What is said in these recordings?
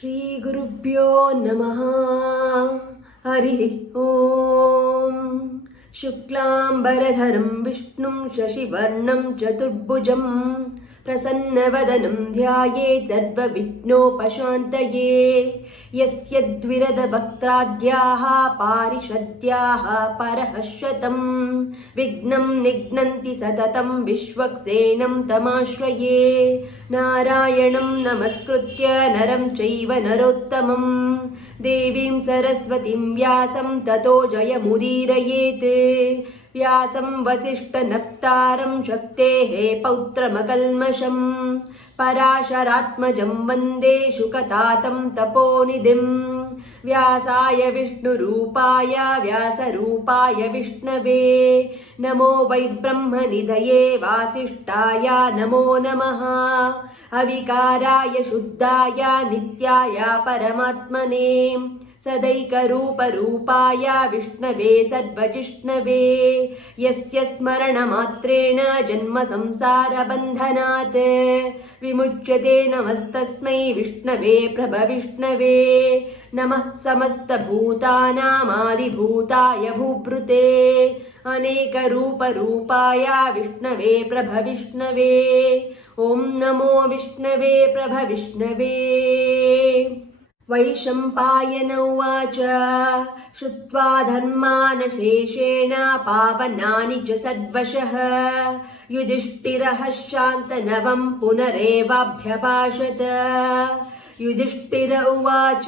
श्रीगुरुभ्यो नमः। हरिः ॐ। शुक्लाम्बरधरं विष्णुं शशिवर्णं चतुर्भुजं प्रसन्नवदनं ध्यायेत् सर्वविघ्नोपशान्तये। यस्य द्विरदभक्त्राद्याः पारिषद्याः परहर्षतं विघ्नं निघ्नन्ति सततं विश्वक्सेनं तमाश्रये। नारायणं नमस्कृत्य नरं चैव नरोत्तमं देवीं सरस्वतीं व्यासं ततो जयमुदीरयेत्। व्यासं वसिष्ठनप्तारं शक्तेः पौत्रमकल्मषं पराशरात्मजं वन्दे शुकतातं तपोनिधिं। व्यासाय विष्णुरूपाय व्यासरूपाय विष्णवे नमो वै ब्रह्मनिधये वासिष्ठाय नमो नमः। अविकाराय शुद्धाय नित्याय परमात्मने सदैकरूपरूपाय विष्णवे सर्वजिष्णवे। यस्य स्मरणमात्रेण जन्मसंसारबन्धनात् विमुच्यते नमस्तस्मै विष्णवे प्रभविष्णवे। नमः समस्तभूतानामादिभूताय भूभृते अनेकरूपरूपाय विष्णवे प्रभविष्णवे। ॐ नमो विष्णवे प्रभविष्णवे। वैशम्पायन उवाच श्रुत्वा धर्मानशेषेण पावनानि च सर्वशः युधिष्ठिरः शान्तनवं पुनरेवाभ्यभाषत। युधिष्ठिर उवाच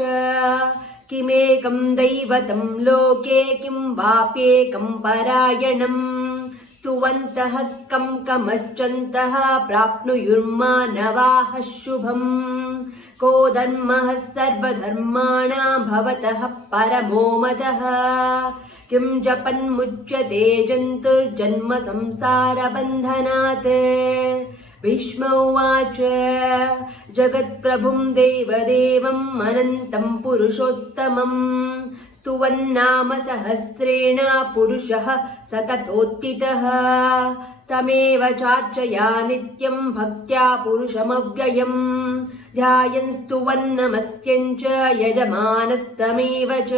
किमेकं दैवतं लोके किं वाप्येकं परायणम् स्तुवन्तः कं कमर्चन्तः प्राप्नुयुर्मानवाः शुभम्। को धर्मः सर्वधर्माणां भवतः परमो मदः किं जपन्मुच्यते जन्तुर्जन्म संसारबन्धनात्। भीष्म उवाच जगत्प्रभुं देवदेवम् अनन्तं पुरुषोत्तमं स्तुवन्नाम सहस्रेण पुरुषः सततोत्थितः। तमेव चार्चया नित्यं भक्त्या पुरुषमव्ययम् ध्यायन् स्तुवन्नमस्त्यञ्च यजमानस्तमेव च।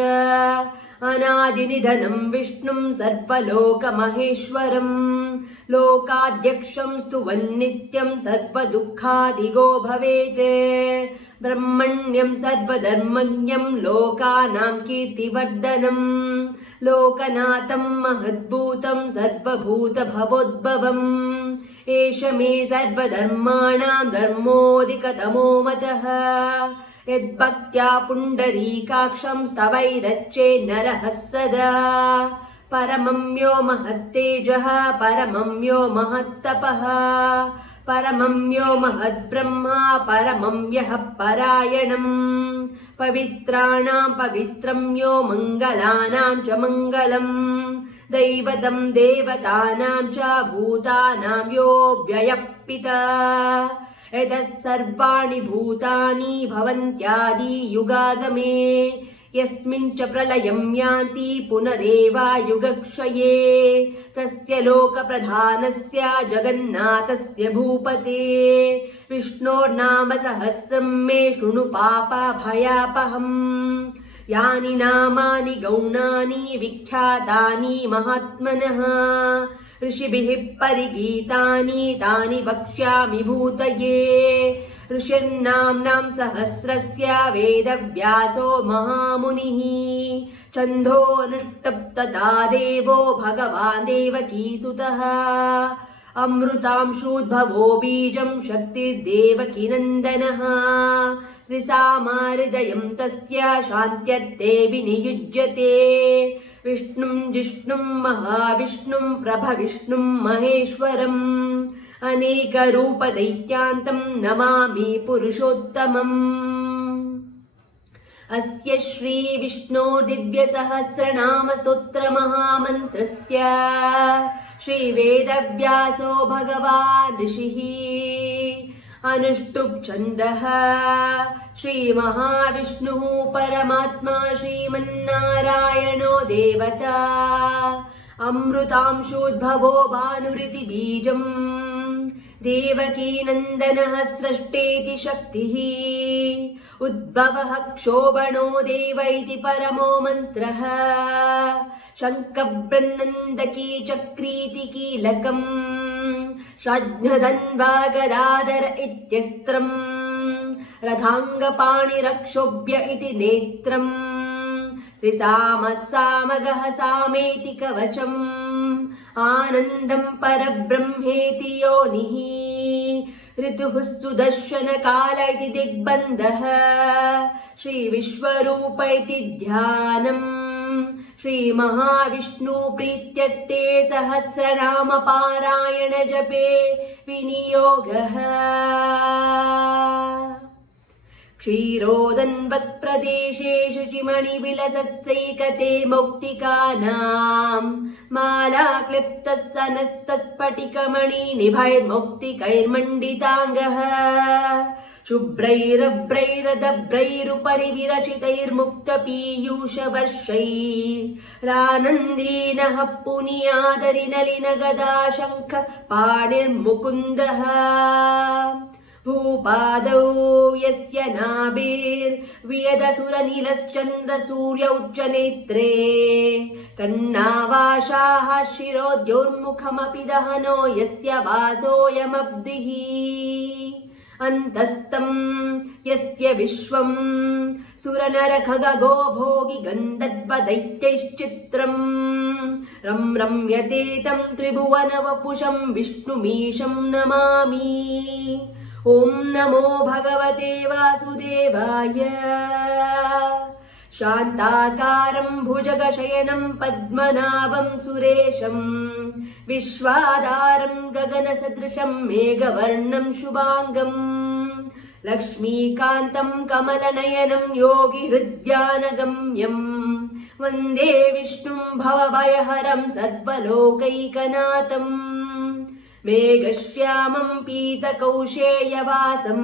अनादिनिधनं विष्णुं सर्वलोकमहेश्वरं लोकाध्यक्षं स्तुवन्नित्यं सर्वदुःखादिगो भवेत्। ब्रह्मण्यं सर्वधर्मज्ञं लोकानां कीर्तिवर्धनं लोकनाथं महद्भूतं सर्वभूतभवोद्भवम्। एष मे सर्वधर्माणां धर्मोऽधिकतमो मतः यद्भक्त्या पुण्डरीकाक्षं स्तवैरच्चे नरः सदा। परमं यो महत्तेजः परमं यो महत्तपः परमं यो महद्ब्रह्मा परमं यः परायणम्। पवित्राणां पवित्रं यो मङ्गलानां च मङ्गलम् दैवतं देवतानां च भूतानां यो व्ययः पिता। यतः सर्वाणि भूतानि भवन्त्यादि युगागमे यस्मिन् च प्रलयं यान्ति पुनरेवायुगक्षये। तस्य लोकप्रधानस्य जगन्नाथस्य भूपते विष्णोर्नाम सहस्रं मे शृणु पापभयापहम्। यानि नामानि गौणानि विख्यातानि महात्मनः ऋषिभिः परिगीतानि तानि वक्ष्यामि भूतये। ऋषिर्नाम्नां सहस्रस्य वेदव्यासो महामुनिः छन्दोऽनुष्टप्तता देवो भगवान् देवकीसुतः। अमृतांशूद्भवो बीजं शक्तिर्देवकीनन्दनः त्रिसामाहृदयं तस्य शान्त्यर्थे विनियुज्यते। विष्णुं जिष्णुं महाविष्णुं प्रभविष्णुं महेश्वरम् अनेकरूपदैत्यान्तं नमामि पुरुषोत्तमम्। अस्य श्रीविष्णो दिव्यसहस्रनामस्तोत्रमहामन्त्रस्य श्रीवेदव्यासो भगवान् ऋषिः अनुष्टुप् छन्दः श्रीमहाविष्णुः परमात्मा श्रीमन्नारायणो देवता। अमृतांशोद्भवो भानुरिति बीजम् देवकीनन्दनः स्रष्टेति शक्तिः उद्भवः क्षोभणो देव इति परमो मन्त्रः शङ्खबृन्नन्दकी चक्रीति कीलकम् शाज्ञधन्वा गदाधर इत्यस्त्रम् रथाङ्गपाणिरक्षोभ्य इति नेत्रम् त्रिसामः सामगः सामेति कवचम् आनन्दं परब्रह्मेति योनिः ऋतुः सुदर्शनकाल इति दिग्बन्धः श्रीविश्वरूप इति ध्यानम् श्रीमहाविष्णुप्रीत्यर्थे सहस्रनामपारायण जपे विनियोगः क्षीरोदन्वत्प्रदेशे शुचिमणिविलसत्सैकते मौक्तिकानाम् माला क्लिप्तस्तनस्तस्फटिकमणिनिभैर्मौक्तिकैर्मण्डिताङ्गः शुभ्रैरभ्रैरदभ्रैरुपरि विरचितैर्मुक्तपीयूषवर्षैरानन्दीनः पुनियादरिनलिनगदा शङ्ख पाणिर्मुकुन्दः भूपादौ यस्य नाभिर्वियदसुरनीलश्चन्द्रसूर्यौ च नेत्रे कन्नावाशाः शिरोद्योन्मुखमपि दहनो यस्य वासोऽयमब्धिः अन्तस्तं यस्य विश्वं सुरनरखगो भोगि गन्धर्वदैत्यैश्चित्रम् रम्यते तं त्रिभुवनवपुषं विष्णुमीशं नमामि। ॐ नमो भगवते वासुदेवाय। शान्ताकारं भुजगशयनं पद्मनाभं सुरेशं विश्वाधारं गगनसदृशं मेघवर्णं शुभांगं लक्ष्मीकान्तं कमलनयनं योगिहृद्यानगम्यं वन्दे विष्णुं भवभयहरं सर्वलोकैकनाथम् मेघश्यामं पीतकौशेयवासं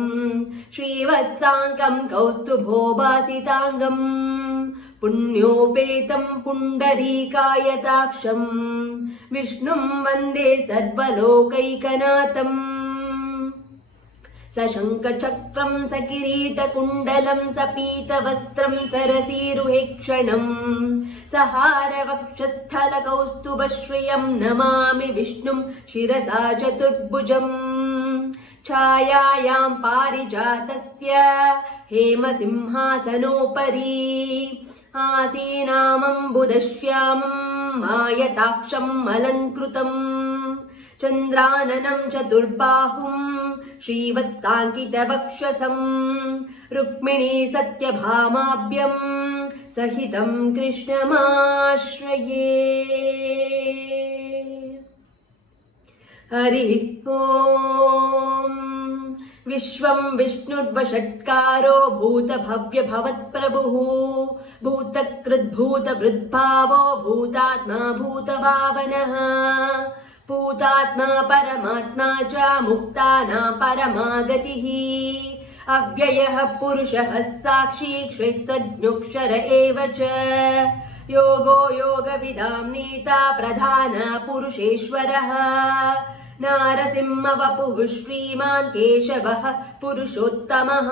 श्रीवत्साङ्कं कौस्तुभोभासिताङ्गं पुण्योपेतं पुण्डरीकायताक्षं विष्णुं वन्दे सर्वलोकैकनाथम् सशङ्खचक्रं सकिरीटकुण्डलं सपीतवस्त्रं सरसीरुहेक्षणं सहारवक्षस्थलकौस्तुभश्रियं नमामि विष्णुं शिरसा चतुर्भुजम् छायायां पारिजातस्य हेमसिंहासनोपरि आसीनामम्बुदश्यामं मायताक्षम् अलङ्कृतम् चन्द्राननं चतुर्बाहुं श्रीवत्साङ्कितवक्षसं रुक्मिणी सत्यभामाभ्यं सहितं कृष्णमाश्रये। हरि ओम। विश्वं विष्णुर्वषट्कारो भूतभव्यभवत्प्रभुः भूतकृद्भूतभृद्भावो भूतात्मा भूतभावनः भूतात्मा परमात्मा च मुक्तानां परमागतिः अव्ययः पुरुषः साक्षी क्षेत्रज्ञोऽक्षर एव च योगो योगविदां नेता प्रधान पुरुषेश्वरः नारसिंहवपुः श्रीमान् केशवः पुरुषोत्तमः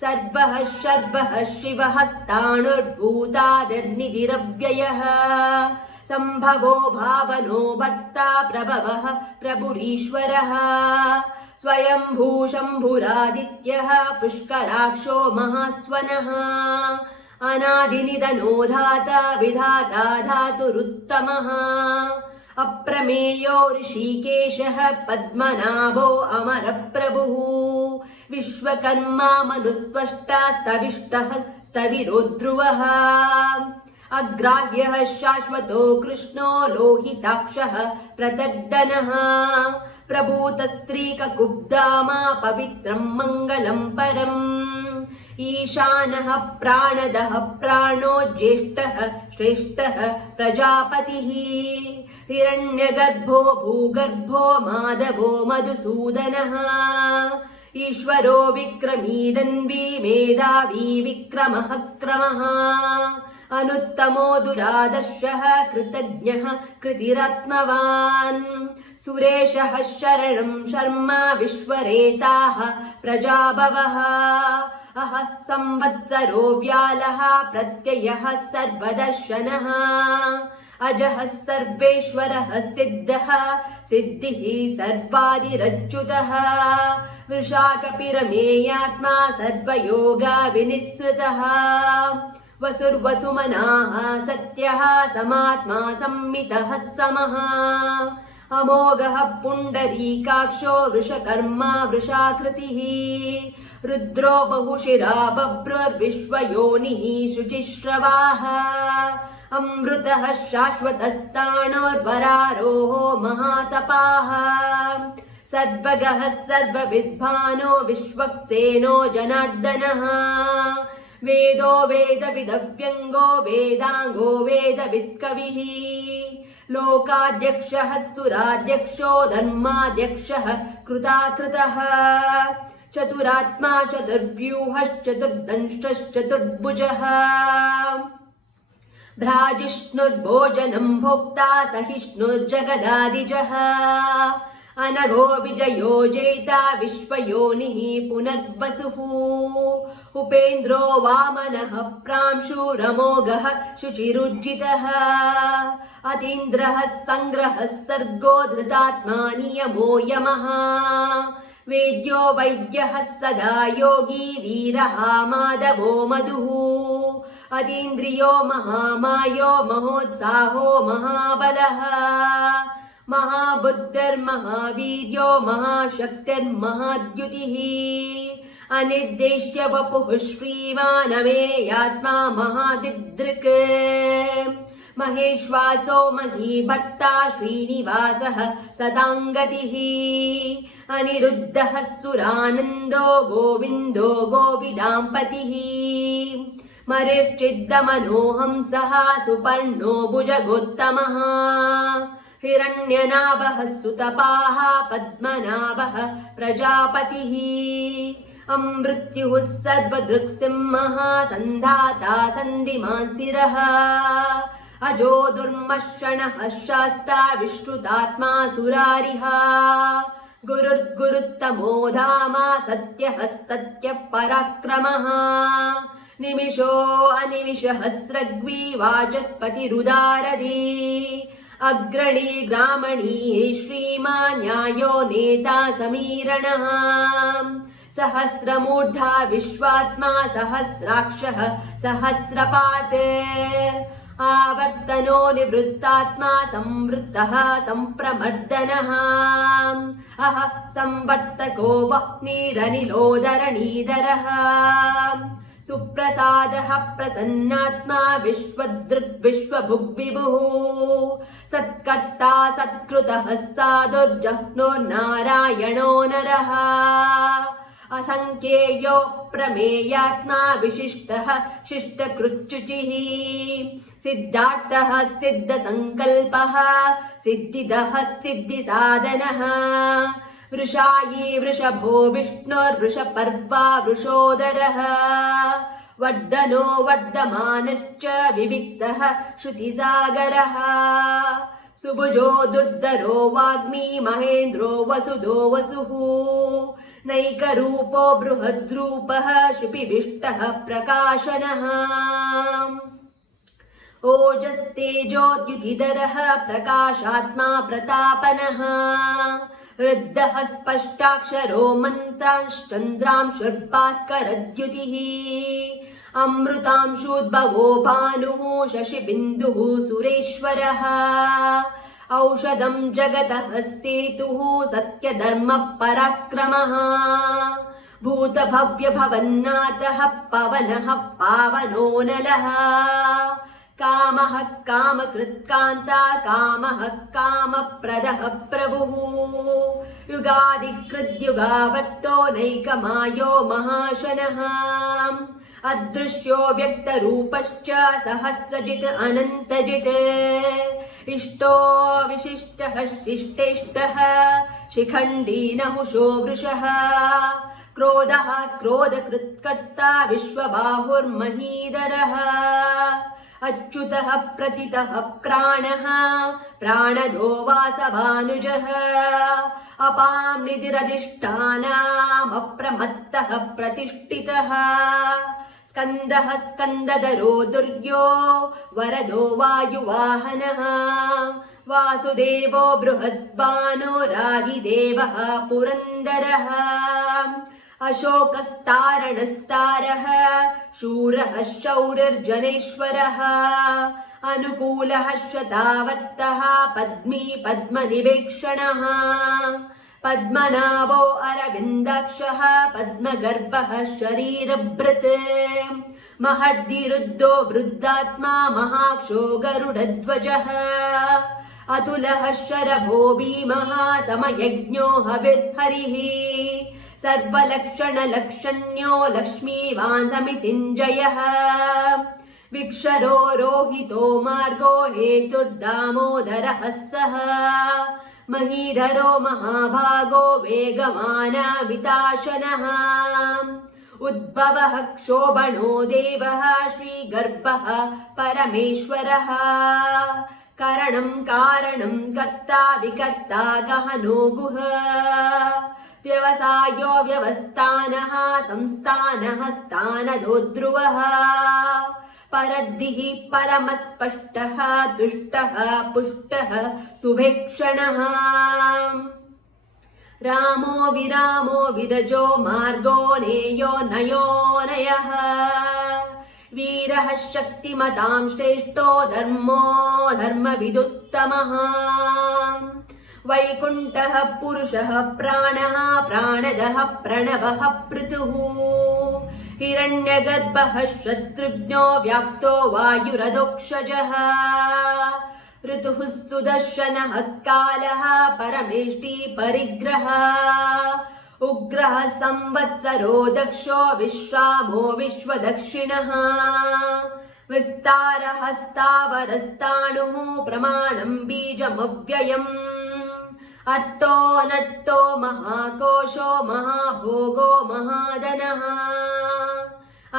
सर्वः शर्वः शिवः स्थाणुर्भूतादिर्निधिरव्ययः सम्भवो भावनो भर्ता प्रभवः प्रभुरीश्वरः स्वयंभू शम्भुरादित्यः पुष्कराक्षो महास्वनः अनादिनिधनो धाता विधाता धातुरुत्तमः अप्रमेयो ऋषिकेशः पद्मनाभो अमरप्रभुः विश्वकर्मा मनुस्त्वष्टा स्तविष्टः स्थविरो ध्रुवः अग्राह्यः शाश्वतो कृष्णो लोहिताक्षः प्रतर्दनः प्रभूतस्त्रीककुब्धामा पवित्रं मङ्गलं परम् ईशानः प्राणदः प्राणो ज्येष्ठः श्रेष्ठः प्रजापतिः हिरण्यगर्भो भूगर्भो माधवो मधुसूदनः ईश्वरो विक्रमी धन्वी मेधावी विक्रमः क्रमः अनुत्तमो दुरादर्शः कृतज्ञः कृतिरत्नवान् सुरेशः शरणं शर्म विश्वरेताः प्रजाभवः अह संवत्सरो व्यालः प्रत्ययः सर्वदर्शनः अजः सर्वेश्वरः सिद्धः सिद्धिः सर्वादिरच्युतः वृषाकपिरमेयात्मा सर्वयोगा विनिःसृतः वसुर्वसुमनाः सत्यः समात्मा संमितः समः अमोघः पुण्डरीकाक्षो वृषकर्मा वृषाकृतिः रुद्रो बहुशिरा बभ्रुर्विश्वयोनिः शुचिश्रवाः अमृतः शाश्वतस्ताणोर्वरारोहो महातपाः सर्वगः सर्वविद्भानो विश्वक्सेनो जनार्दनः वेदो वेदविदव्यङ्गो वेदाङ्गो वेदवित्कविः लोकाध्यक्षः सुराध्यक्षो धर्माध्यक्षः कृताकृतः चतुरात्मा चतुर्व्यूहश्चतुर्दंष्ट्रश्चतुर्भुजः भ्राजिष्णुर्भोजनं भोक्ता सहिष्णुर्जगदादिजः अनघो विजयो जयिता विश्वयोनिः पुनर्वसुः उपेन्द्रो वामनः प्रांशुरमोघः शुचिरुज्जितः अतीन्द्रः सङ्ग्रहः सर्गो धृतात्मा नियमो यमः वेद्यो वैद्यः सदा योगी वीरः माधवो मधुः अतीन्द्रियो महामायो महोत्साहो महाबलः महाबुद्धिर्महावीर्यो महाशक्तिर्महाद्युतिः अनिर्देश्य वपुः श्रीमानमेयात्मा महादिदृक् महेश्वासो महीभट्टा श्रीनिवासः सताङ्गतिः अनिरुद्धः सुरानन्दो गोविन्दो गोविदाम्पतिः मरिर्चिद्दमनोहंसः सुपर्णो भुजगोत्तमः हिरण्यनाभः सुतपाः पद्मनाभः प्रजापतिः अमृत्युः सर्वदृक्सिंहः सन्धाता सन्धिमान् स्थिरः अजो दुर्मर्षणः शास्ता विश्रुतात्मा सुरारिः गुरुर्गुरुत्तमो धामा सत्यः सत्यः पराक्रमः निमिषो अनिमिषः स्रग्वी वाचस्पतिरुदारधी अग्रणी ग्रामणी श्रीमान् न्यायो नेता समीरणः सहस्रमूर्धा विश्वात्मा सहस्राक्षः सहस्रपात् आवर्तनो निवृत्तात्मा संवृत्तः सम्प्रमर्दनः अह संवर्तको वह्निरनिलोदरणीधरः सुप्रसादः प्रसन्नात्मा विश्वदृक् विश्वभुग्विभुः सत्कर्ता सत्कृतः साधुर्जह्नुर्नारायणो नरः असङ्ख्येयो प्रमेयात्मा विशिष्टः शिष्टकृच्युचिः सिद्धार्थः सिद्धसङ्कल्पः सिद्धिदः सिद्धिसाधनः वृषायी वृषभो विष्णुर्वृषपर्वा वृषोदरः वर्धनो वर्धमानश्च विविक्तः श्रुतिसागरः सुभुजो दुर्धरो वाग्मी महेन्द्रो वसुधो वसुः नैकरूपो बृहद्रूपः शिपिविष्टः प्रकाशनः ओजस्तेजोद्युतिधरः प्रकाशात्मा प्रतापनः रुद्धः स्पष्टाक्षरो मन्त्रांश्चन्द्रांशुर्भास्करद्युतिः अमृतांशुद्भवो भानुः शशिबिन्दुः सुरेश्वरः औषधं जगतः सेतुः सत्यधर्मपराक्रमः भूतभव्यभवन्नाथः पवनः पावनो नलः कामः कामकृत्कान्ता कामः कामप्रदः प्रभुः युगादिकृद्युगावर्तो नैकमायो महाशनः अदृश्यो व्यक्तरूपश्च सहस्रजित् अनन्तजित् इष्टो विशिष्टः शिष्टेष्टः शिखण्डी नहुषो वृषः क्रोधः क्रोधकृत्कर्ता विश्वबाहुर्महीधरः अच्युतः प्रतितः प्राणः प्राणदो वासवानुजः अपां निधिरधिष्ठानाम् अप्रमत्तः प्रतिष्ठितः स्कन्दः स्कन्दधरो दुर्यो वरदो वायुवाहनः वासुदेवो बृहद्भानुरादिदेवः पुरन्दरः अशोकस्तारणस्तारः शूरः शौरिर्जनेश्वरः अनुकूलः शतावत्तः पद्मी पद्मनिवेक्षणः पद्मनाभो अरविन्दाक्षः पद्मगर्भः शरीरभृत् महद्दिरुद्धो वृद्धात्मा महाक्षो गरुडध्वजः अतुलः शरभो भीमः समयज्ञो हविर्हरिः सर्वलक्षणलक्षण्यो लक्ष्मीवान् समितिञ्जयः विक्षरो रोहितो मार्गो हेतुर्दामोदरः सः महीधरो महाभागो वेगमानाविताशनः उद्भवः क्षोभणो देवः श्रीगर्भः परमेश्वरः करणं कारणं कर्ता विकर्ता गहनो गुह व्यवसायो व्यवस्थानः संस्थानः स्थानदो ध्रुवः परद्दिः परमस्पष्टः तुष्टः पुष्टः सुभेक्षणः रामो विरामो विरजो मार्गो नेयो नयो नयः वीरः शक्तिमतां श्रेष्ठो धर्मो धर्मविदुत्तमः वैकुण्ठः पुरुषः प्राणः प्राणदः प्रणवः पृथुः हिरण्यगर्भः शत्रुघ्नो व्याप्तो वायुरधोक्षजः ऋतुः सुदर्शनः कालः परमेष्टि परिग्रहः उग्रः संवत्सरो दक्षो विश्रामो विश्वदक्षिणः विस्तारः स्थावरस्ताणुः प्रमाणं बीजमव्ययम् अट्टो नट्टो महाकोशो महाभोगो महाधनः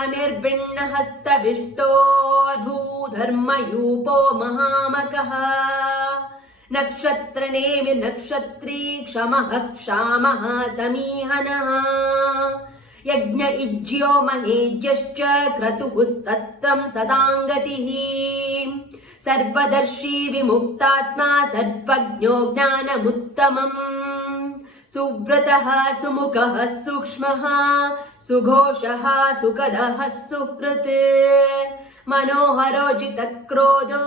अनिर्भिन्नहस्तविष्टोर्भूधर्मयूपो महामकः नक्षत्रनेमि नक्षत्री क्षमः क्षामः समीहनः यज्ञ इज्यो महेज्यश्च क्रतुः सत्रं सदाङ्गतिः सर्वदर्शी विमुक्तात्मा सर्वज्ञो ज्ञानमुत्तमम् सुव्रतः सुमुखः सूक्ष्मः सुघोषः सुखदः सुहृत् मनोहरो जितक्रोधो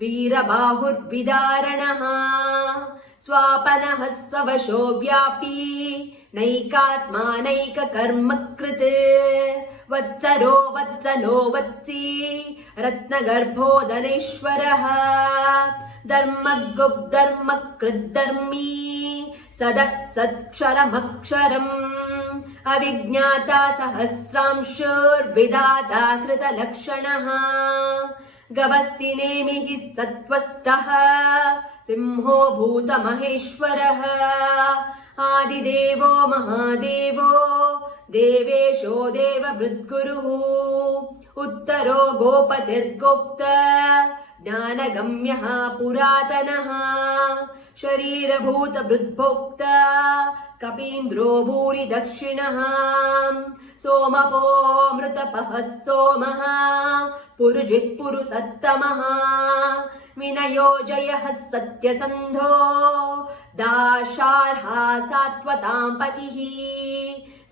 वीरबाहुर्विदारणः स्वापनः स्ववशो व्यापी नैकात्मा नैककर्मकृत् वत्सरो वत्सलो वत्सी रत्नगर्भो धनेश्वरः धर्मगुप्धर्मकृद्धर्मी सत्क्षरमक्षरम् अविज्ञाता सहस्रांशुर्विधाता कृतलक्षणः गवस्तिनेमिः सत्त्वस्थः सिंहो भूतमहेश्वरः आदिदेवो महादेवो देवेशो देवभृद्गुरुः उत्तरो गोपतिर्गोप्त ज्ञानगम्यः पुरातनः शरीरभूतभृद्भोक्त कपीन्द्रो भूरि दक्षिणः सोमपोऽमृतपः सोमः पुरुजित्पुरुसत्तमः विनयो जयः सत्यसन्धो दाशार्हा सात्वतां पतिः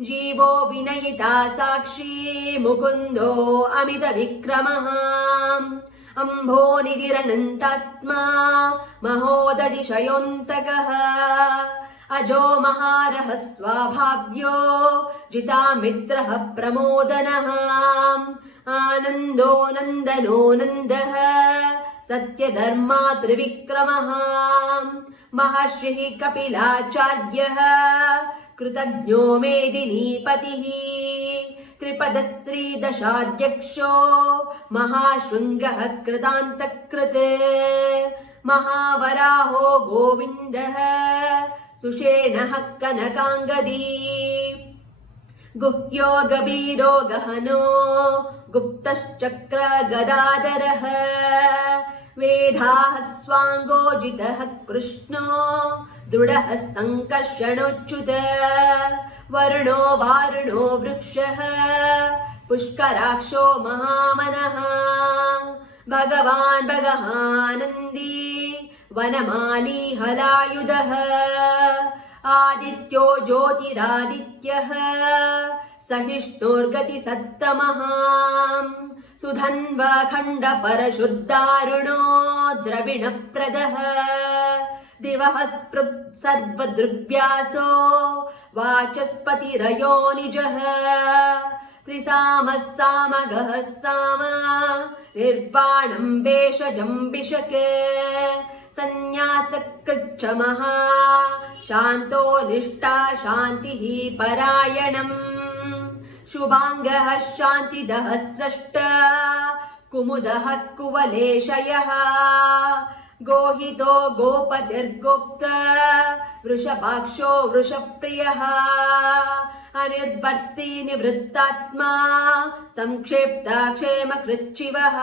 जीवो विनयिता साक्षी मुकुन्दो अमितविक्रमः अम्भोनिधिरनन्तात्मा महोदधिशयोऽन्तकः अजो महारः स्वाभाव्यो जितामित्रः प्रमोदनः आनन्दो नन्दनो नन्दः सत्यधर्मा त्रिविक्रमः महर्षिः कपिलाचार्यः कृतज्ञो मेदिनीपतिः त्रिपदस्त्रीदशाध्यक्षो महाशृङ्गः कृतान्तकृत् महावराहो गोविन्दः सुषेणः कनकाङ्गदी गुह्यो गभीरो गहनो गुप्तश्चक्र गदाधरः वेदाः स्वाङ्गोजितः कृष्णो दृढः सङ्कर्षणोच्युत वरुणो वारुणो वृक्षः पुष्कराक्षो महामनः भगवान् भगवानन्दी वनमाली हलायुधः आदित्यो ज्योतिरादित्यः सहिष्णुर्गतिसत्तमः सुधन्वखण्डपरशुर्दारुणो द्रविणप्रदः दिवः सर्वदृग्व्यासो वाचस्पतिरयोनिजः त्रिसामः सामगः साम निर्वाणं भेषजं बिषके संन्यासकृच्छमः शान्तो निष्ठा शान्तिः परायणम् शुभाङ्गः शान्तिदः स्रष्ट कुमुदः कुवलेशयः गोहितो गोपतिर्गोप्त वृषभाक्षो वृषप्रियः अनिर्वर्ति निवृत्तात्मा संक्षेप्ता क्षेमकृच्छिवः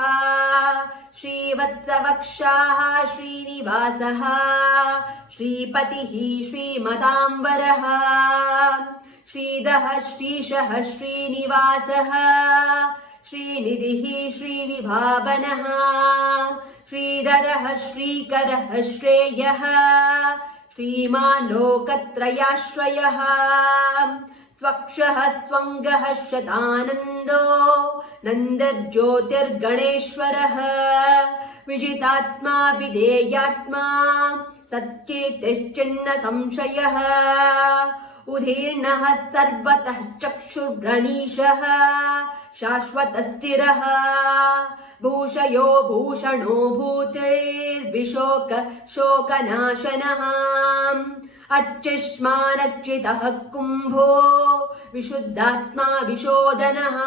श्रीवत्सवक्षाः श्रीनिवासः श्रीपतिः श्रीमदाम्बरः श्रीधः श्रीशः श्रीनिवासः श्रीनिधिः श्रीविभावनः श्रीधरः श्रीकरः श्रेयः श्रीमान् लोकत्रयाश्रयः स्वक्षः स्वङ्गः शतानन्दो नन्दज्योतिर्गणेश्वरः विजितात्मा विधेयात्मा सत्कीर्तिश्चिन्न संशयः उदीर्णः सर्वतः चक्षुर्गणीशः शाश्वतस्थिरः भूषयो भूषणो भूतेर्विशोक शोकनाशनः अर्चिष्मानर्चितः कुम्भो विशुद्धात्मा विशोधनः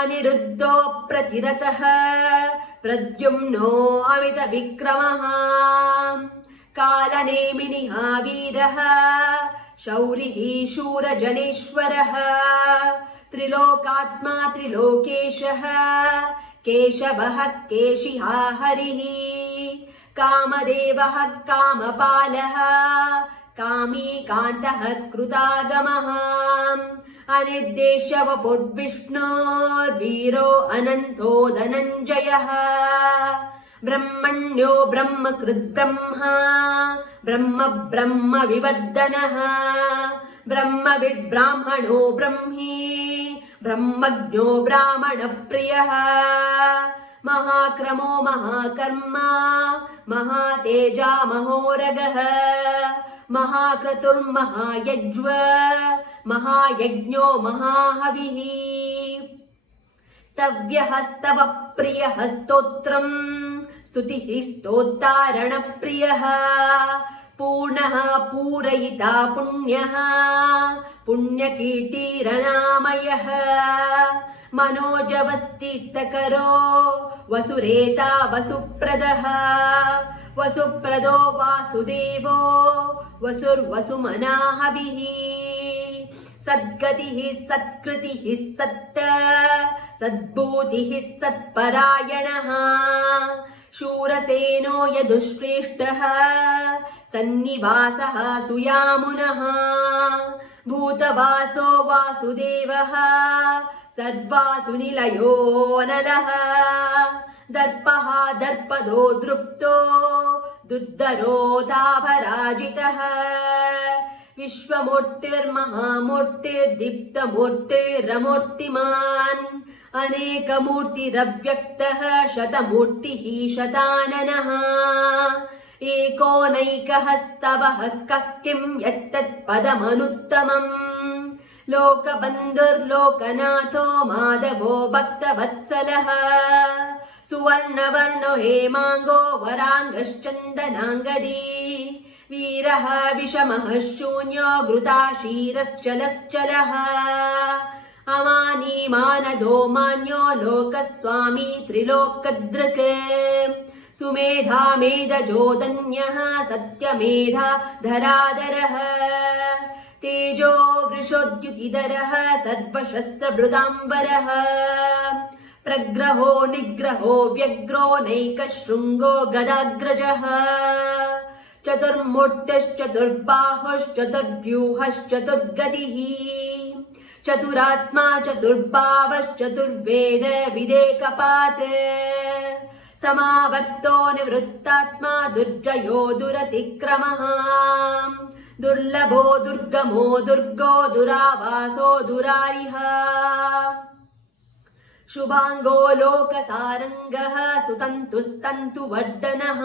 अनिरुद्धो प्रतिरतः प्रद्युम्नो अमितविक्रमः कालनेमिनिः वीरः शौरिः शूरजनेश्वरः त्रिलोकात्मा त्रिलोकेशः केशवः केशिहा हरिः कामदेवः कामपालः कामीकान्तः कृतागमः अनिर्देश्य वपुर्विष्णोर्वीरो अनन्तो धनञ्जयः ब्रह्मण्यो ब्रह्मकृद्ब्रह्मा ब्रह्म ब्रह्म विवर्धनः ब्रह्मविद् ब्राह्मणो ब्रह्मी ब्रह्मज्ञो ब्राह्मणप्रियः महाक्रमो महाकर्मा महातेजा महोरगः महाक्रतुर्महायज्व महायज्ञो महाहविः स्तव्यः स्तव प्रियः स्तोत्रम् स्तुतिः स्तोत्तारणप्रियः पूर्णः पूरयिता पुण्यः पुण्यकीर्तिरनामयः मनोजवस्तीर्थकरो वसुरेता वसुप्रदः वसुप्रदो वासुदेवो वसुर्वसुमनाहविः सद्गतिः सत्कृतिः सद्भूतिः सत्परायणः शूरसेनो यदुश्रेष्ठः सन्निवासः सुयामुनः भूतवासो वासुदेवः सर्वासुनिलयो नलः दर्पः दर्पदो दृप्तो दुर्धरो दाभराजितः विश्वमूर्तिर्महामूर्तिर्दीप्तमूर्तिरमूर्तिमान् अनेकमूर्तिरव्यक्तः शतमूर्तिः शताननः एकोनैकः स्तवः कः किं यत्तत्पदमनुत्तमम् लोकबन्धुर्लोकनाथो माधवो भक्तवत्सलः सुवर्णवर्णो हेमाङ्गो वराङ्गश्चन्दनाङ्गदी वीरः विषमः शून्यो घृताशीरश्चलश्चलः अमानी मानदो मान्यो लोकस्वामी त्रिलोकदृक् सुमेधा मेधजोदन्यः सत्यमेधा धराधरः तेजो वृषोद्युतिधरः सर्वशस्त्रभृताम्बरः प्रग्रहो निग्रहो व्यग्रो नैकशृङ्गो गदाग्रजः चतुर्मूर्तिश्चतुर्बाहुश्चतुर्व्यूहश्चतुर्गतिः चतुरात्मा चतुर्भावश्चतुर्वेद विदेकपात् समावर्तो निवृत्तात्मा दुर्जयो दुरतिक्रमः दुर्लभो दुर्गमो दुर्गो दुरावासो दुरारिः शुभांगो लोकसारंगः सुतन्तुस्तन्तुवर्धनः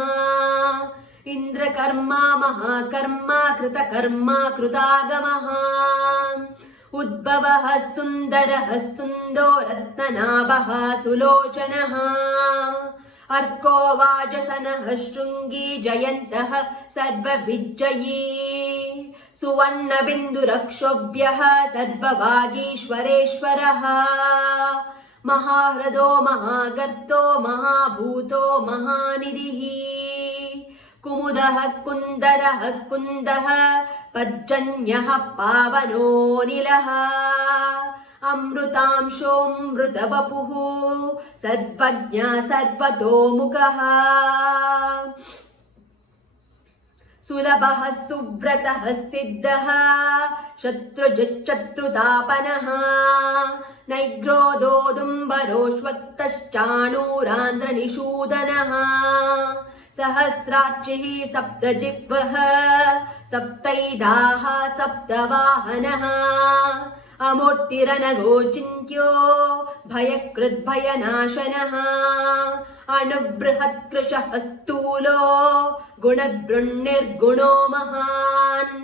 इन्द्रकर्मा महाकर्मा कृतकर्मा कृतागमः उद्भवः सुन्दरः सुन्दो रत्ननाभः सुलोचनः अर्को वाजसनः शृङ्गी जयन्तः सर्वविजयी सुवर्णबिन्दुरक्षोभ्यः सर्ववागीश्वरेश्वरः महाह्रदो महागर्तो महाभूतो महानिधिः कुमुदः कुन्दरः कुन्दः पर्जन्यः पावनोऽनिलः अमृतांशोऽमृतवपुः सर्वज्ञः सर्वतोमुखः सुलभः सुव्रतः सिद्धः शत्रुजच्छत्रुतापनः नैग्रोदोदुम्बरोष्वक्तश्चाणूरान्ध्रनिषूदनः सहस्रार्चिः सप्तजिह्वः सप्तैधाः सप्तवाहनः अमूर्तिरनघोचिन्त्यो भयकृद्भयनाशनः अणुबृहत्कृशः स्थूलो गुणबृन्निर्गुणो महान्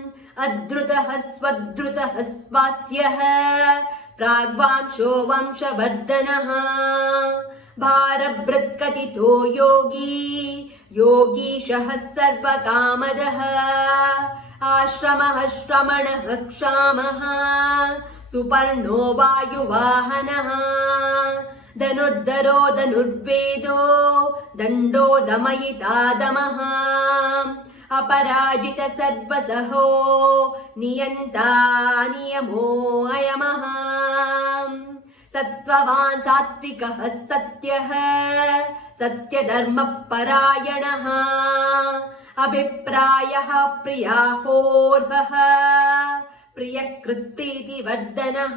अद्रुतः स्वद्रुतः स्वास्यः प्राग्वांशो वंशवर्धनः भारभृत्कथितो योगी योगीशः सर्वकामदः आश्रमः श्रमणः क्षामः सुपर्णो वायुवाहनः धनुर्धरो धनुर्वेदो दण्डो दमयिता दमः अपराजित सर्वसहो नियन्ता नियमो अयमः सत्त्ववान् सात्विकः सत्यः सत्यधर्मपरायणः अभिप्रायः प्रियाहोर्हः प्रियकृत्प्रीतिवर्धनः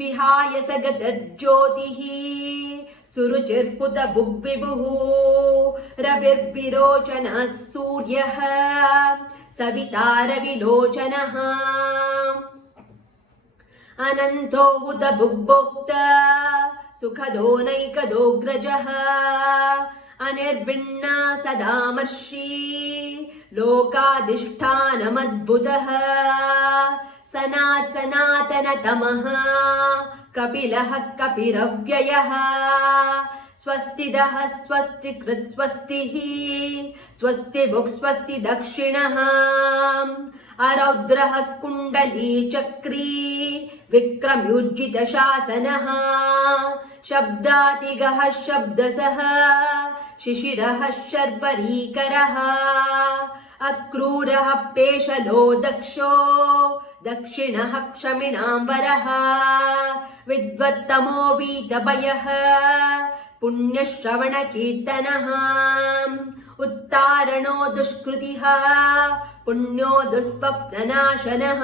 विहाय सगतज्योतिः सुरुचिर्पुतभुग्विभुः रविर्विरोचनः सूर्यः सविता रविलोचनः अनन्तो हुतभुग्भोक्ता सुखदो नैकदोऽग्रजः अनिर्भिन्ना सदामर्षि लोकाधिष्ठानमद्भुतः सनातनतमः कपिलः कपिरव्ययः स्वस्तिदः स्वस्ति कृत् स्वस्तिः स्वस्ति भुक् स्वस्ति दक्षिणः अरौद्रः कुण्डली चक्री विक्रमयुज्जितशासनः शब्दातिगः शब्दसः शिशिरः शर्वरीकरः अक्रूरः पेशलो दक्षो दक्षिणः क्षमिणाम्बरः विद्वत्तमो वीतभयः पुण्यश्रवणकीर्तनः उत्तारणो दुष्कृतिः पुण्यो दुःस्वप्ननाशनः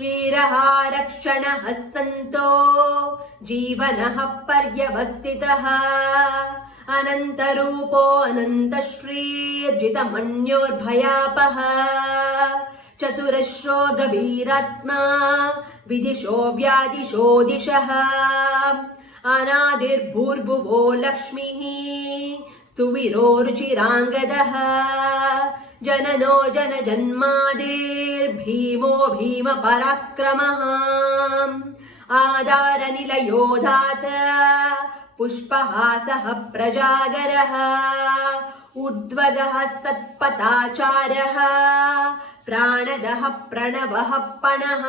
वीरः रक्षणः सन्तो जीवनः पर्यवस्थितः अनन्तरूपो अनन्तश्रीर्जितमन्योर्भयापः चतुरश्रो गभीरात्मा विदिशो व्यादिशो दिशः अनादिर्भूर्भुवो लक्ष्मीः स्तुविरो रुचिराङ्गदः जननो जनजन्मादिर्भीमो भीमपराक्रमः आधारनिलयो धात पुष्पहासः प्रजागरः उद्वगः सत्पथाचारः प्राणदः प्रणवः पणः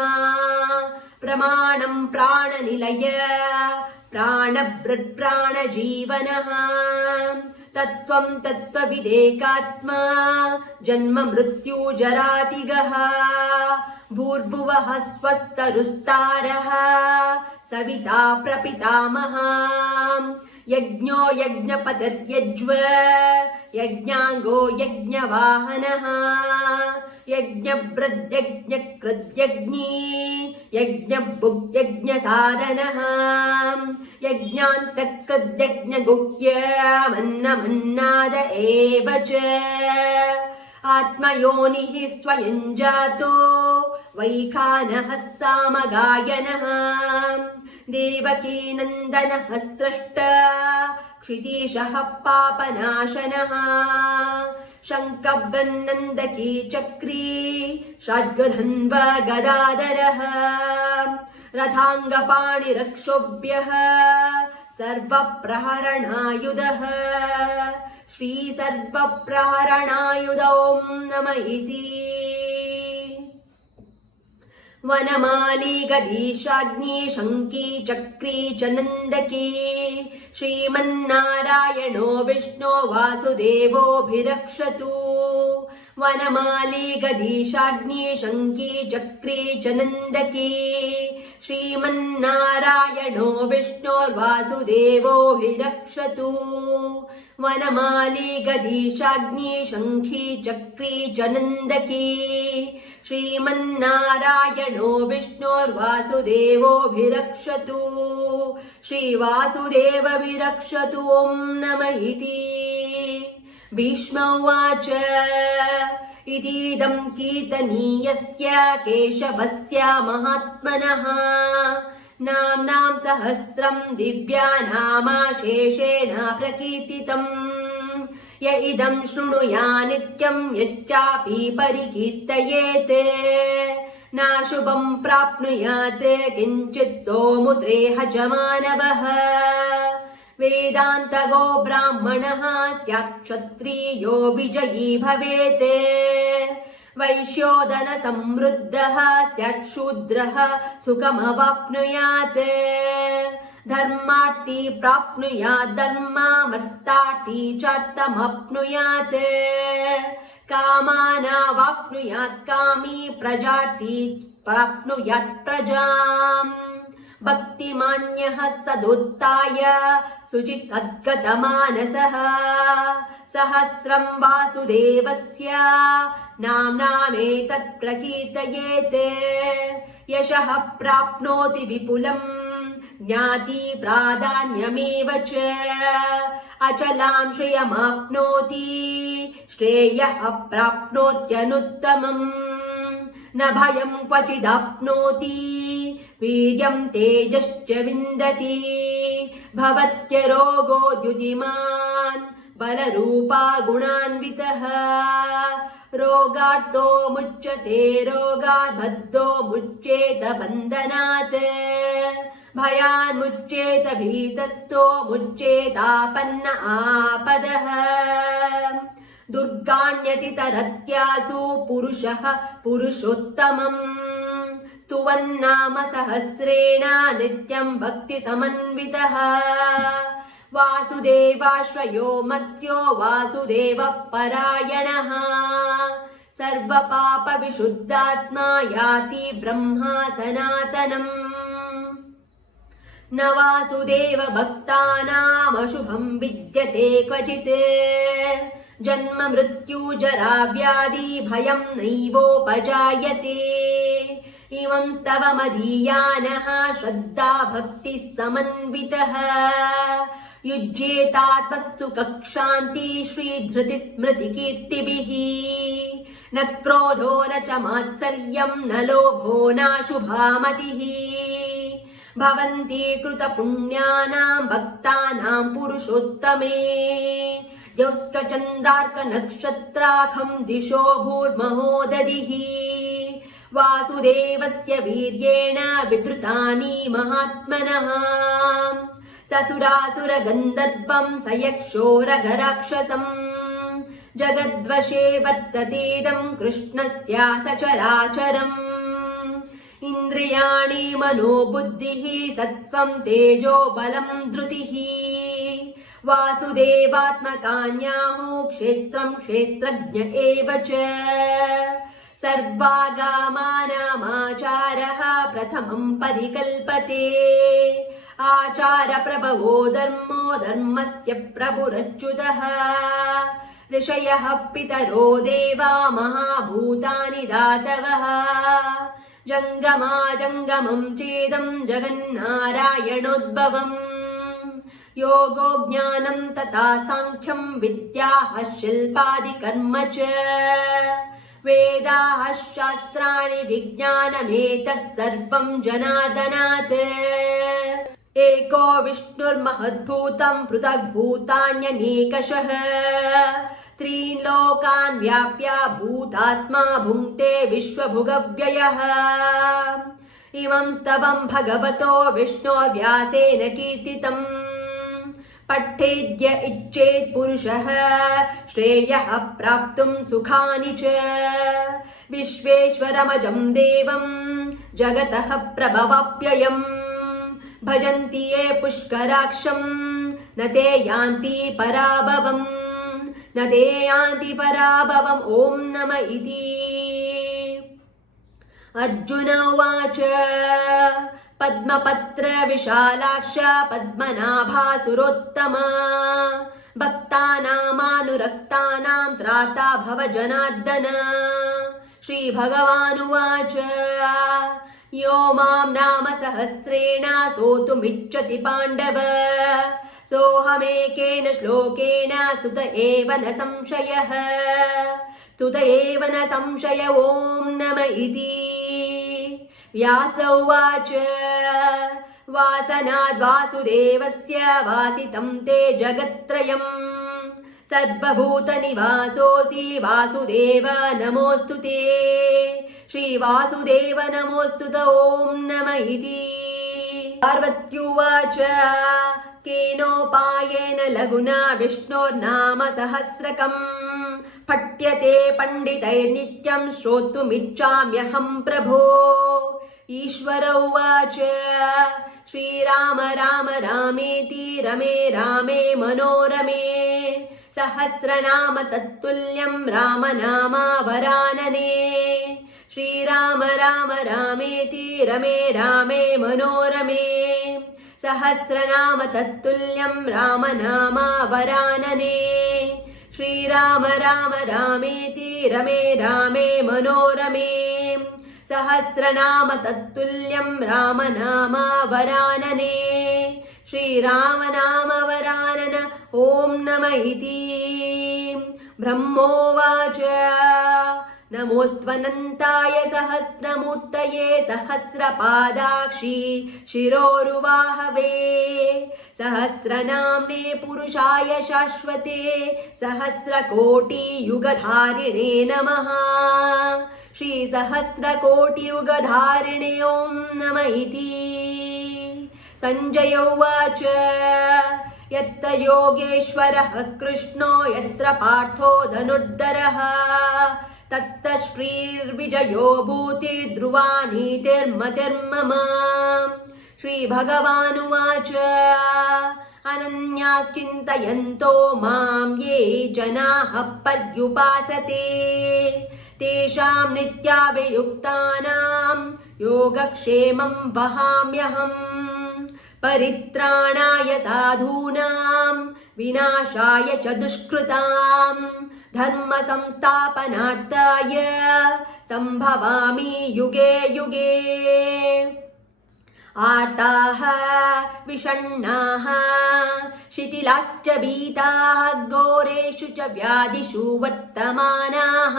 प्रमाणं प्राणनिलय प्राणभृत्प्राणजीवनः तत्त्वं तत्त्वविदेकात्मा जन्म मृत्युजरातिगः भूर्भुवः स्वस्तरुस्तारः सविता प्रपितामहः यज्ञो यज्ञपतिर्यज्व यज्ञाङ्गो यज्ञवाहनः यज्ञभृद्यज्ञकृद्यज्ञी यज्ञभुग्यज्ञसाधनः यज्ञान्तकृद्यज्ञगुह्यमन्नमन्नाद एव च आत्मयोनिः स्वयं जातो वैखानः सामगायनः देवकीनन्दनः स्रष्टा क्षितीशः पापनाशनः शङ्खबृन्नन्दकी चक्री षड्गधन्व गदाधरः रथाङ्गपाणिरक्षोभ्यः सर्वप्रहरणायुधः श्रीसर्वप्रहरणायुध ॐ नमः इति वनमाली गदीशाग्नि शङ्की चक्री च नन्दकी श्रीमन्नारायणो विष्णो वासुदेवोऽभिरक्षतु वनमाली गदीशाग्नि शङ्की चक्री च नन्दकी श्रीमन्नारायणो विष्णोर्वासुदेवोऽभिरक्षतु वनमाली गदीशाग्नि शङ्खी चक्री च नन्दकी श्रीमन्नारायणो विष्णोर्वासुदेवोऽभिरक्षतु श्रीवासुदेवभिरक्षतु ॐ नमः इति भीष्म उवाच इतीदं कीर्तनीयस्य केशवस्य महात्मनः नाम्नां सहस्रं दिव्यानामाशेषेण प्रकीर्तितम् य इदं शृणुया नित्यं यश्चापि परिकीर्तयेत् नाशुभं प्राप्नुयात् किञ्चित् सोमुद्रेह च मानवः वेदान्तगो ब्राह्मणः स्यात् क्षत्रियो विजयी भवेत् वैश्योदन समृद्धः स्यात् शूद्रः सुखमवाप्नुयात् धर्मार्थी प्राप्नुयात् धर्मामर्थार्थी चार्थमप्नुयात् कामानावाप्नुयात् कामी प्रजार्थी प्राप्नुयात् प्रजाम् भक्तिमान्यः सदुत्थाय शुचिस्तद्गतमानसः सहस्रं वासुदेवस्य नाम्नामेतत् प्रकीर्तयेत् यशः प्राप्नोति विपुलम् ज्ञाति प्राधान्यमेव च अचलां श्रियमाप्नोति श्रेयः प्राप्नोत्यनुत्तमम् न भयं क्वचिदाप्नोति वीर्यं तेजश्च विन्दति भवत्यरोगो द्युतिमान् बलरूपा गुणान्वितः रोगार्तो मुच्यते रोगात् बद्धो मुच्येत बन्धनात् भयान् मुच्येत भीतस्थो मुच्येतापन्न आपदः दुर्गाण्यतितरत्यासु पुरुषः पुरुषोत्तमम् स्तुवन्नाम सहस्रेण नित्यं भक्तिसमन्वितः वासुदेवाश्रयो मर्त्यो वासुदेवपरायणः सर्वपापविशुद्धात्मा याति ब्रह्मा सनातनम् न वासुदेव भक्तानामशुभं विद्यते क्वचित् जन्म मृत्यु जरा व्याधि भयं नैवोपजायते इमं स्तव मदीयानः श्रद्धा भक्तिः समन्वितः युज्येतात्मत्सु कक्षान्ति श्रीधृतिस्मृतिकीर्तिभिः न क्रोधो न च मात्सर्यं न लोभो नाशुभा मतिः भवन्ति कृतपुण्यानां भक्तानां पुरुषोत्तमे द्यौस्कचन्द्रार्कनक्षत्राखं दिशो भूर्महोदधिः वासुदेवस्य वीर्येण विधृतानि महात्मनः ससुरासुरगन्धर्वं सयक्षोरगराक्षसम् जगद्वशे वर्ततेदं कृष्णस्य सचराचरम् इन्द्रियाणि मनोबुद्धिः सत्त्वं तेजो बलं धृतिः वासुदेवात्मकान्याहुः क्षेत्रं क्षेत्रज्ञ एव च सर्वागामानामाचारः प्रथमं परिकल्पते आचारप्रभवो धर्मो धर्मस्य प्रभुरच्युतः ऋषयः पितरो देवा महाभूतानि धातवः जङ्गमाजङ्गमं चेदं जगन्नारायणोद्भवम् योगो ज्ञानं तथा साङ्ख्यं विद्याः शिल्पादिकर्म च वेदाः शास्त्राणि विज्ञानमेतत् सर्वं जनार्दनात् एको विष्णुर्महद्भूतं पृथग्भूतान्यनेकशः त्रीन् लोकान् व्याप्य भूतात्मा भुङ्क्ते विश्वभुगव्ययः इमं स्तवं भगवतो विष्णोर्व्यासेन कीर्तितम् पठेद्य इच्छेत् पुरुषः श्रेयः प्राप्तुं सुखानि च विश्वेश्वरमजं देवं जगतः प्रभवाप्ययम् भजन्ति ये पुष्कराक्षं न ते यान्ति पराभवम् न ते यान्ति पराभवम् ॐ नम इति अर्जुन उवाच पद्मपत्र विशालाक्ष पद्मनाभा सुरोत्तमा भक्तानामानुरक्तानां त्राता भव जनार्दन श्रीभगवानुवाच यो मां नाम सहस्रेण स्तोतुमिच्छति पाण्डव सोऽहमेकेन श्लोकेन स्तुत एव न संशयः स्तुत एव न संशय ॐ नम इति व्यास उवाच वासनाद्वासुदेवस्य वासितं ते जगत्त्रयम् सर्वभूतनिवासोऽसि वासुदेव नमोऽस्तु ते श्रीवासुदेव नमोऽस्तु ॐ नम इति पार्वत्युवाच केनोपायेन लघुना विष्णोर्नाम सहस्रकम् पठ्यते पण्डितैर्नित्यं श्रोतुमिच्छाम्यहं प्रभो ईश्वर उवाच श्रीराम राम रामेति रमे रामे मनोरमे सहस्रनाम तत्तुल्यं रामनामावरानने श्रीराम राम रामेति रमे रामे मनोरमे सहस्रनाम तत्तुल्यं रामनामावरानने श्रीराम राम रामेति रमे रामे मनोरमे सहस्रनाम तत्तुल्यं रामनामावरानने श्रीरामनामवरानन ॐ नम इति ब्रह्मोवाच नमोऽस्त्वनन्ताय सहस्रमूर्तये सहस्रपादाक्षि शिरोरुवाहवे सहस्रनाम्ने पुरुषाय शाश्वते सहस्रकोटियुगधारिणे नमः श्रीसहस्रकोटियुगधारिणे ॐ नम इति सञ्जय उवाच यत्र योगेश्वरः कृष्णो यत्र पार्थो धनुर्धरः तत्र श्रीर्विजयो भूतिर्ध्रुवा नीतिर्मतिर्मम श्रीभगवानुवाच अनन्याश्चिन्तयन्तो मां ये जनाः पर्युपासते तेषां नित्याभियुक्तानां योगक्षेमं वहाम्यहम् परित्राणाय साधूनां विनाशाय च दुष्कृतां धर्म संस्थापनार्थाय संभवामि युगे युगे आर्ताः विषण्णाः शिथिलाश्च भीताः घोरेषु च व्याधिषु वर्तमानाः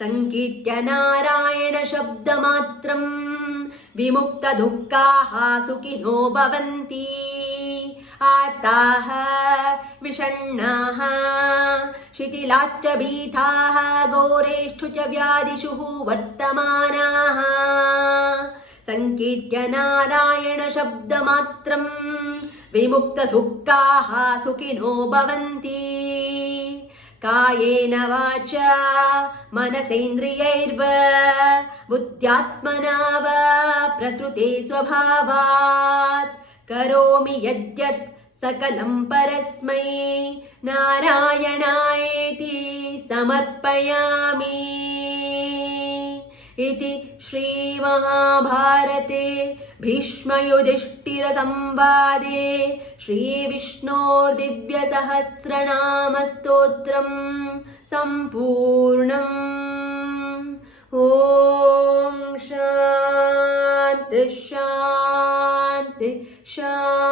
संकीर्त्य नारायण शब्दमात्रं विमुक्तदुःखाः सुखिनो भवन्ति आर्ताः विषण्णाः शिथिलाश्च भीताः घोरेषु च व्याधिषु वर्तमानाः संकीर्त्य नारायण शब्दमात्रं विमुक्तदुःखाः सुखिनो भवन्ति कायेन वाचा मनसेन्द्रियैर्वा बुद्ध्यात्मना वा प्रकृते स्वभावात् करोमि यद्यत् सकलं परस्मै नारायणायेति समर्पयामि इति श्रीमहाभारते भीष्मयुधिष्ठिरसंवादे श्रीविष्णोर्दिव्यसहस्रनामस्तोत्रं सम्पूर्णम्। ॐ शान्ति शान्ति शान्ति।